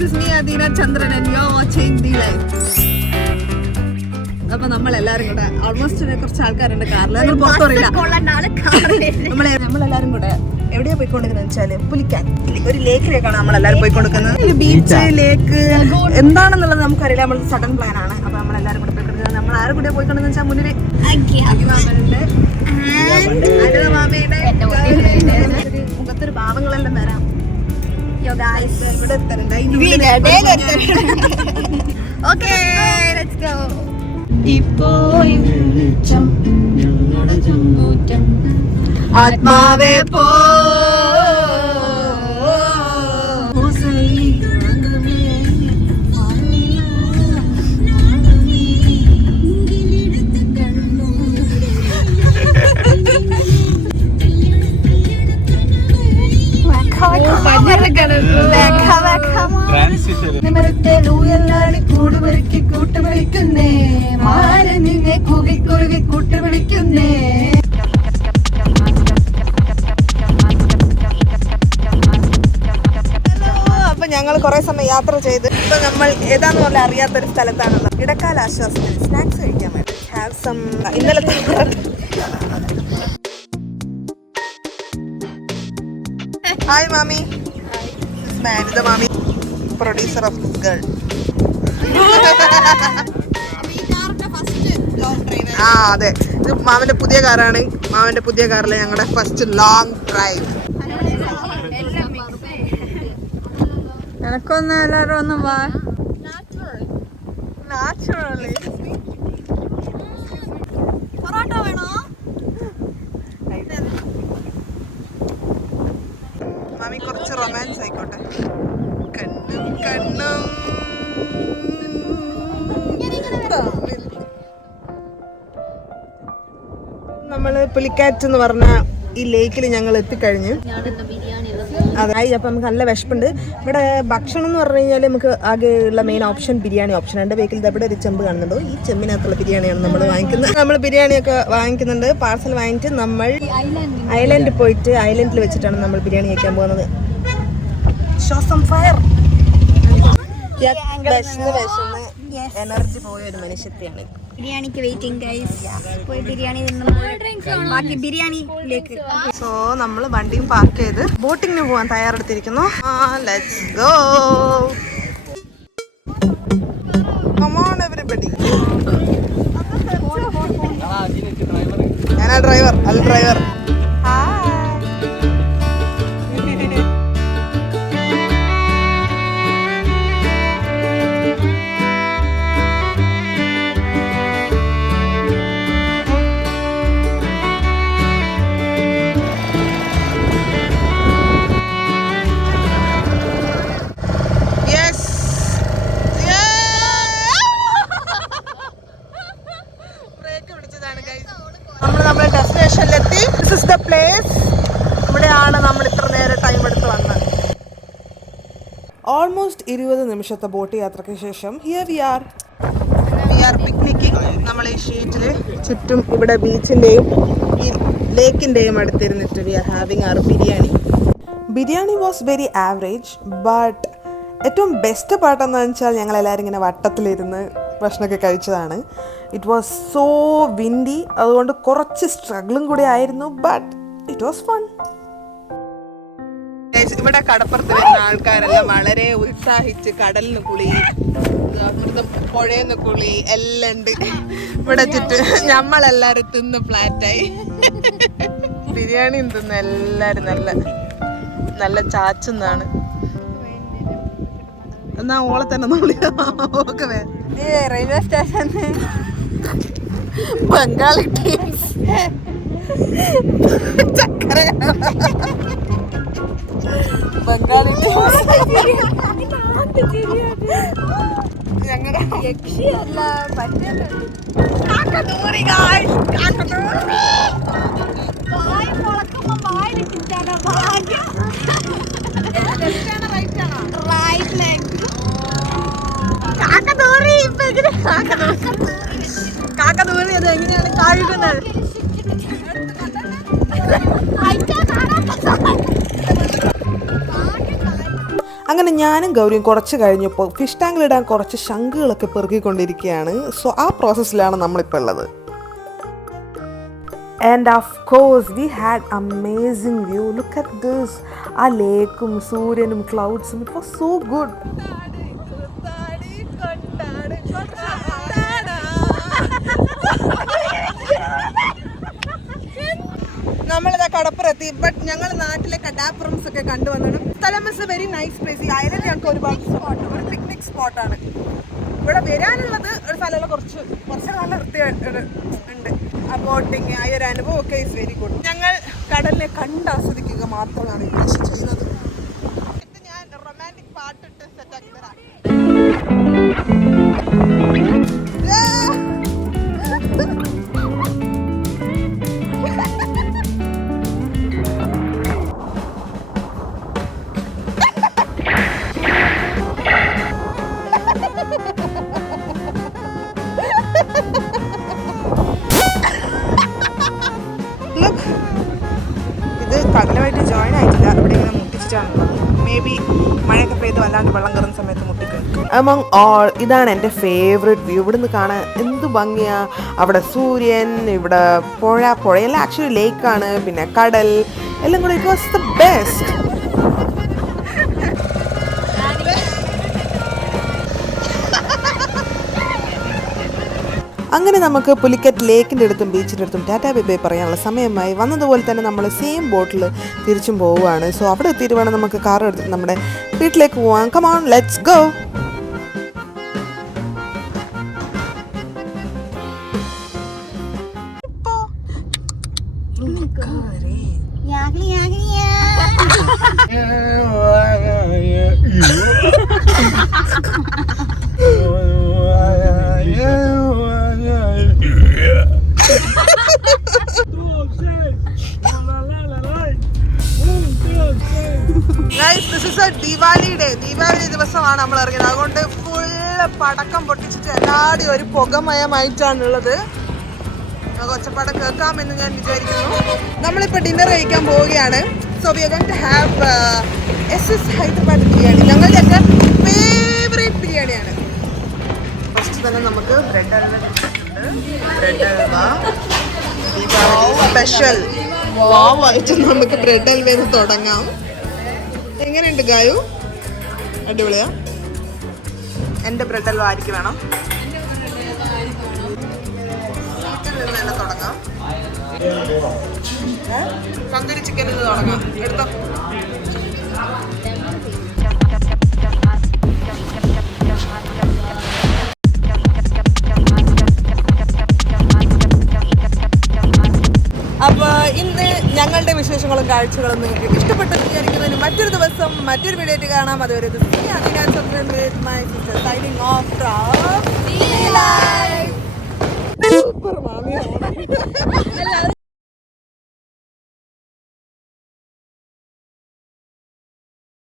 This is me, Adina Chandran, and you're watching The Life. അപ്പൊ നമ്മളെല്ലാരും കൂടെ almost കുറച്ച് ആൾക്കാരുണ്ട് കാറിൽ. നമ്മളെല്ലാരും കൂടെ എവിടെയാ പോയിക്കൊണ്ടിരിക്കുന്നത് വെച്ചാല് പുലിക്കാൻ ഒരു ലേക്കിലേക്കാണ് നമ്മളെല്ലാരും പോയിക്കൊണ്ടിരിക്കുന്നത്. ബീച്ച് ലേക്ക് എന്താണെന്നുള്ളത് നമുക്കറിയില്ല. നമ്മൾ സഡൻ പ്ലാൻ ആണ്. അപ്പൊ നമ്മളെല്ലാരും കൂടെ പോയിക്കൊണ്ടിരിക്കുന്നത്. നമ്മൾ ആരും കൂടെ പോയിക്കൊണ്ടെന്ന് വെച്ചാൽ മുന്നിൽ അഖിമാമനുണ്ട്, മാമയുടെ മുഖത്തൊരു ഭാവങ്ങളെല്ലാം വരാം. ഇവിടെ ഓക്കേ, ലെറ്റ്സ് ഗോ. ആത്മാവേ പോ കൂട്ടുവിളിക്കുന്നേ മാല നിന്നെ കുറുകി കൂട്ടുവിളിക്കുന്നേ. അപ്പൊ ഞങ്ങൾ കുറെ സമയം യാത്ര ചെയ്ത് ഇപ്പൊ നമ്മൾ ഏതാന്ന് പോലെ അറിയാത്തൊരു സ്ഥലത്താണുള്ളത്. ഇടക്കാല ആശ്വാസത്തിൽ സ്നാക്സ് കഴിക്കാൻ വേണ്ടി ഹാവ് സം ഇന്നലത്തെ. ഹായ് മാമി. മാനിത മാമി, പ്രൊഡ്യൂസർ ഓഫ് ദിസ് ഗേൾ. ആ അതെ, ഇത് മാമന്റെ പുതിയ കാറാണ്. മാമന്റെ പുതിയ കാറിലെ ഞങ്ങളുടെ ഫസ്റ്റ് ലോങ് ഡ്രൈവ്. എനക്കൊന്ന് എല്ലാവരും ഒന്ന് വാ. നാച്ചുറലി പൊറോട്ട വേണോ? മാമി കുറച്ച് റൊമാൻസ് ആയിക്കോട്ടെ. കണ്ണും കണ്ണും നമ്മള് പുലിക്കാറ്റ് എന്ന് പറഞ്ഞ ഈ ലേക്കിൽ ഞങ്ങൾ എത്തിക്കഴിഞ്ഞു. അതായി അപ്പം നമുക്ക് നല്ല വിശപ്പുണ്ട്. ഇവിടെ ഭക്ഷണം എന്ന് പറഞ്ഞു കഴിഞ്ഞാൽ നമുക്ക് ആകെ ഉള്ള മെയിൻ ഓപ്ഷൻ ബിരിയാണി ഓപ്ഷൻ. എൻ്റെ ബേക്കിൽ ഇവിടെ ഒരു ചെമ്പ് കാണുന്നുണ്ടോ? ഈ ചെമ്പിനകത്തുള്ള ബിരിയാണിയാണ് നമ്മൾ വാങ്ങിക്കുന്നത്. നമ്മൾ ബിരിയാണിയൊക്കെ വാങ്ങിക്കുന്നുണ്ട്. പാർസൽ വാങ്ങിയിട്ട് നമ്മൾ ഐലൻഡിൽ പോയിട്ട് ഐലൻഡിൽ വെച്ചിട്ടാണ് നമ്മൾ ബിരിയാണി കഴിക്കാൻ പോകുന്നത്. Show some fire. എനർജി പോയ ഒരു മനുഷ്യത്തെയാണ്. ബിരിയാണിക്ക് വെയിറ്റിംഗ് ഗൈസ്. പോയി ബിരിയാണി ബാക്കി ബിരിയാണിയിലേക്ക്. സോ നമ്മൾ വണ്ടിയും പാർക്ക് ചെയ്ത് ബോട്ടിങ്ങിന് പോകാൻ തയ്യാറെടുത്തിരിക്കുന്നു. Let's go. Come on everybody. ഞാനാ ഡ്രൈവർ, അൽ ഡ്രൈവർ. നമ്മൾ ഡെസ്റ്റിനേഷനിലെത്തി. This is the place. ഇവിടെയാണ് നമ്മൾ ഇത്ര നേരം ടൈം എടുത്ത് വന്നത്. ഓൾമോസ്റ്റ് 20 നിമിഷത്തെ ബോട്ട് യാത്രയ്ക്ക് ശേഷം ഹിയർ വി ആർ പിക്നിക്കിംഗ്. നമ്മൾ ഈ ഷീറ്റിൽ ചുറ്റും ഇവിടെ ബീച്ചിൻ്റെയും ഈ ലേക്കിൻ്റെയും അടുത്തിരുന്നിട്ട് we are having our biryani. Biryani was very average. But ഏറ്റവും ബെസ്റ്റ് പാട്ടെന്ന് വെച്ചാൽ ഞങ്ങളെല്ലാവരും ഇങ്ങനെ വട്ടത്തിലിരുന്ന് ഭക്ഷണമൊക്കെ കഴിച്ചതാണ്. It was so windy. അതുകൊണ്ട് കുറച്ച് സ്ട്രഗിളും കൂടി ആയിരുന്നു. But it was fun. ഇവിടെ കടപ്പുറത്ത് വരുന്ന ആൾക്കാരെല്ലാം വളരെ ഉത്സാഹിച്ച് കടലിന് കുളി, പുഴയെന്ന് കുളി എല്ലാം ഉണ്ട് ഇവിടെ ചുറ്റും. നമ്മളെല്ലാരും തിന്ന് ഫ്ലാറ്റായി. ബിരിയാണി തിന്ന് എല്ലാരും നല്ല നല്ല ചാച്ചുന്നാണ്. എന്നാ ഓളെ തന്നെ okay. Railway station Bengali teams ചക്കര ബംഗാളി ഞങ്ങളുടെ യക്ഷിയല്ല പറ്റല്ല. കാക്കതൂറി അത് എങ്ങനെയാണ് കഴുകുന്നത്? അങ്ങനെ ഞാനും ഗൗരിയും കുറച്ച് കഴിഞ്ഞപ്പോൾ ഫിഷ് ടാങ്കിലിടാൻ കുറച്ച് ശംഖുകളൊക്കെ പെറുക്കിക്കൊണ്ടിരിക്കുകയാണ്. സോ ആ പ്രോസസ്സിലാണ് നമ്മളിപ്പോൾ ഉള്ളത്. And of course we had amazing view. Look at this. ആ ലേക്കും സൂര്യനും ക്ലൗഡ്സും, it was so good. നമ്മളിതാ കടപ്പുറത്തി. ബട്ട് ഞങ്ങൾ നാട്ടിലെ കടാപ്പുറംസ് ഒക്കെ കണ്ടുവന്നണം. സ്ഥലം is A very nice place. ഈ ഐലൻഡ് ഞങ്ങൾക്ക് ഒരുപാട് സ്പോട്ട്, ഒരു പിക്നിക് സ്പോട്ടാണ്. ഇവിടെ വരാനുള്ളത് ഒരു സ്ഥലമുള്ള കുറച്ച് നല്ല വൃത്തിയായിട്ട് ഉണ്ട്. ആ ബോട്ടിങ്, ആ ഒരു അനുഭവം ഒക്കെ ഇസ് വെരി ഗുഡ്. ഞങ്ങൾ കടലിനെ കണ്ടാസ്വദിക്കുക മാത്രമാണ് ഈ പ്രാവശ്യം ചെയ്യുന്നത്. ഞാൻ റൊമാൻറ്റിക് പാട്ടിട്ട് സെറ്റാക്കി തരാം. ഇത് കടലുമായിട്ട് ജോയിൻ ആയിട്ടില്ല, ഇവിടെ ഇങ്ങനെ മുട്ടിച്ചിട്ടാണുള്ളത്. മേ ബി മഴയൊക്കെ പെയ്ത് വല്ലാണ്ട് വെള്ളം കയറുന്ന സമയത്ത് മുട്ടിക്കും. അമംഗ് ഓൾ ഇതാണ് എൻ്റെ ഫേവറേറ്റ് വ്യൂ. ഇവിടുന്ന് കാണാൻ എന്ത് ഭംഗിയാ. അവിടെ സൂര്യൻ, ഇവിടെ പുഴയെല്ലാം ആക്ച്വലി ലേക്കാണ്, പിന്നെ കടൽ എല്ലാം കൂടെ. It was the best. അങ്ങനെ നമുക്ക് പുലിക്കറ്റ് ലേക്കിൻ്റെ അടുത്തും ബീച്ചിൻ്റെ അടുത്തും ടാറ്റാ ബൈ ബൈ പറയാനുള്ള സമയമായി. വന്നതുപോലെ തന്നെ നമ്മൾ സെയിം ബോട്ടിൽ തിരിച്ചും പോവുകയാണ്. സോ അവിടെ എത്തിയിട്ട് വേണം നമുക്ക് കാർ എടുത്തിട്ട് നമ്മുടെ വീട്ടിലേക്ക് പോവാം. Come on, let's go. Deepavali ദിവസമാണ് നമ്മൾ ഇറങ്ങിയത്. അതുകൊണ്ട് ഫുള്ള് പടക്കം പൊട്ടിച്ചിട്ട് എല്ലാവരുടെയും ഒരു പുകമയമായിട്ടാണുള്ളത്. ഒച്ചപ്പാടം കേൾക്കാമെന്ന് ഞാൻ വിചാരിക്കുന്നു. നമ്മളിപ്പോൾ ഡിന്നർ കഴിക്കാൻ പോവുകയാണ്. So we are going to have SS Hyderabad biryani. ഞങ്ങളുടെയൊക്കെ ഫേവറേറ്റ് ബിരിയാണിയാണ്. ഫസ്റ്റ് തന്നെ നമുക്ക് ബ്രെഡ് ഹൽവ കിട്ടിയിട്ടുണ്ട്. ബ്രെഡ് ഹൽവ സ്പെഷ്യൽ വാവായിട്ട് നമുക്ക് ബ്രെഡ് ഹൽവയിൽ തുടങ്ങാം. എങ്ങനെയുണ്ട് ഗായു? അടിപൊളിയാ. എൻ്റെ ബ്രെഡ് ഹൽവ ആർക്ക് വേണം? ചിക്കനിൽ നിന്ന് തന്നെ തുടങ്ങാം. തന്തൂരി ചിക്കനിൽ നിന്ന് തുടങ്ങാം. എടുത്തോ. അപ്പോൾ ഇന്ന് ഞങ്ങളുടെ വിശേഷങ്ങളും കാഴ്ചകളും നിങ്ങൾക്ക് ഇഷ്ടപ്പെട്ടു വിചാരിക്കുന്നതിന് മറ്റൊരു ദിവസം മറ്റൊരു വീഡിയോ ആയിട്ട് കാണാം. അതുവരെ സൈനിങ് ഓഫ് ഫ്രം